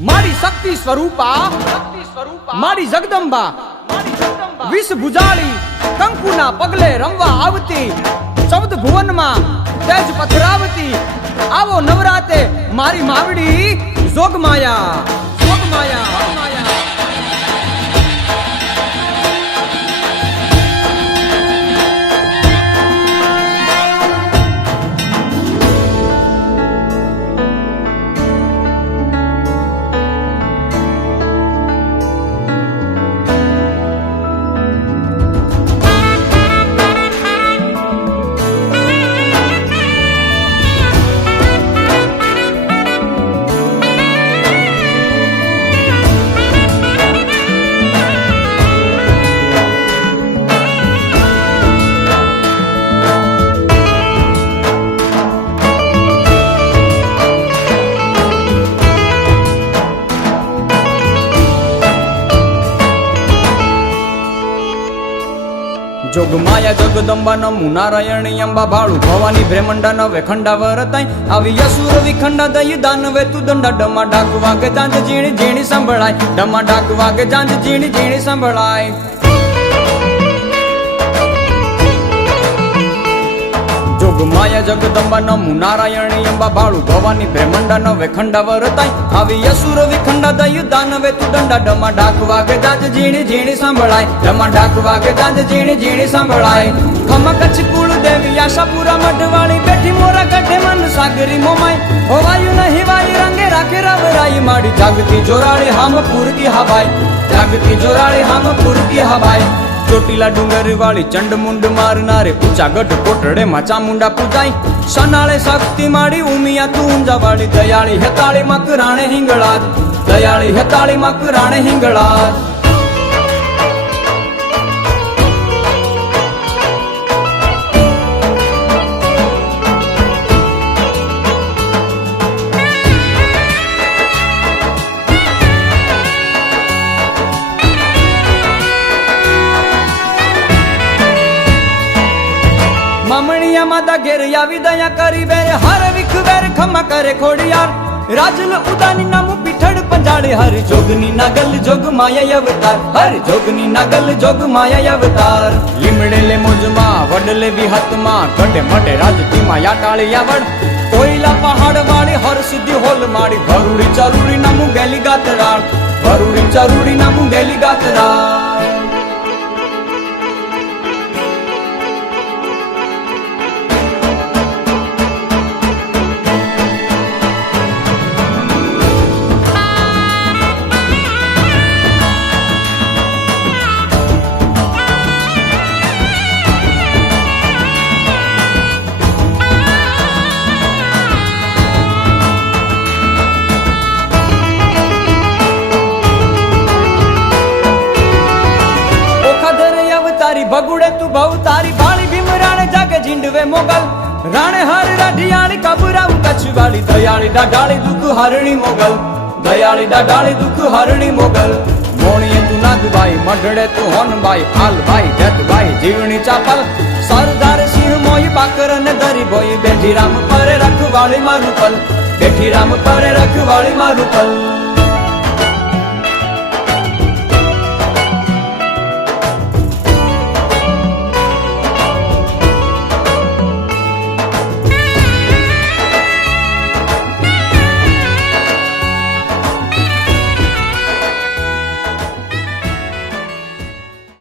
मारी शक्ति स्वरूपा मारी जगदंबा विष भुजाली कंकुना पगले रमवा आवती 14 भुवन में तेज पथरावती आवो नवराते मारी मावड़ी जोग माया जोग माया जगदंबा नमु नारायणी अंबा भाळु भवानी ब्रह्मंडा नवे खंडा वरताई आवी असुर विखंडा दई दानवे तू दंडा डमा डाक वागे जांज जीणी जीणी संभळाय डमा डाक वागे जांज जीणी जीणी संभळाय जोग माया जगदंबा नमु नारायणी अंबा भाळु भवानी ब्रह्मंडा नवे खंडा वरताई आवी असुर विखंडा दई दानवे तू दंडा डमा डाक वागे जांज जीणी जीणी संभळाय डमा डाक वागे जांज जीणी जीणी संभळाय खमा कच्छ कुल देवी आशापुरा मढवाली बैठी मोरा गड्ढे मन सागरी मोमाई होवायु नहीं वाई रंगे राखे रवराई माड़ी जागती जोराड़ी हम पुर की हवाई जागती जोराड़ी हम पुर की हवाई ચોટીલા ડુંગર વાળી ચંડ મુંડ મારનારે ઊંચા ગઢ કોટડે માં ચામુંડા પૂજાઈ સનાળે શક્તિ માડી ઉમિયા તું ઊંઝા વાળી દયાળી હેતાળી મકરાણે હિંગળાદ દયાળી હેતાળી મકરાણે હિંગળાદ मामणिया माता घेर यावी दया करी बेरे हर विख बेर खमा करे खोड़ियार राजल उदानी नामु पिठड़ पंजाड़े हर जोगनी नागल जोग माया अवतार हर जोगनी नागल जोग माया अवतार लिमड़े ले मोजमा वडले विहत मा कटे मटे राजती मा याटाळे यावड़ कोयला पहाड़ वाली हर सिद्धि होल माड़ी भरूड़ी चरूड़ी नामु गेली गातराळ भरूड़ी चरूड़ी नामु गेली गातराळ भगुड़े तू बहु तारी भाली भीमराणे जागे झिंडवे मोगल राणे हर राढियाली कबूराऊ कछवाली दयाली डाडाली दुख हरणी मोगल दयाली डाडाली दुख हरणी मोगल मोणिये तू नागबाई मढड़े तू होनबाई फालबाई जतबाई जीवनी चापल सरदार सिंह मोई पाकर ने दरी बोई बेठी राम परे रखवाली मारूपल बेठी राम परे रखवाली मारूपल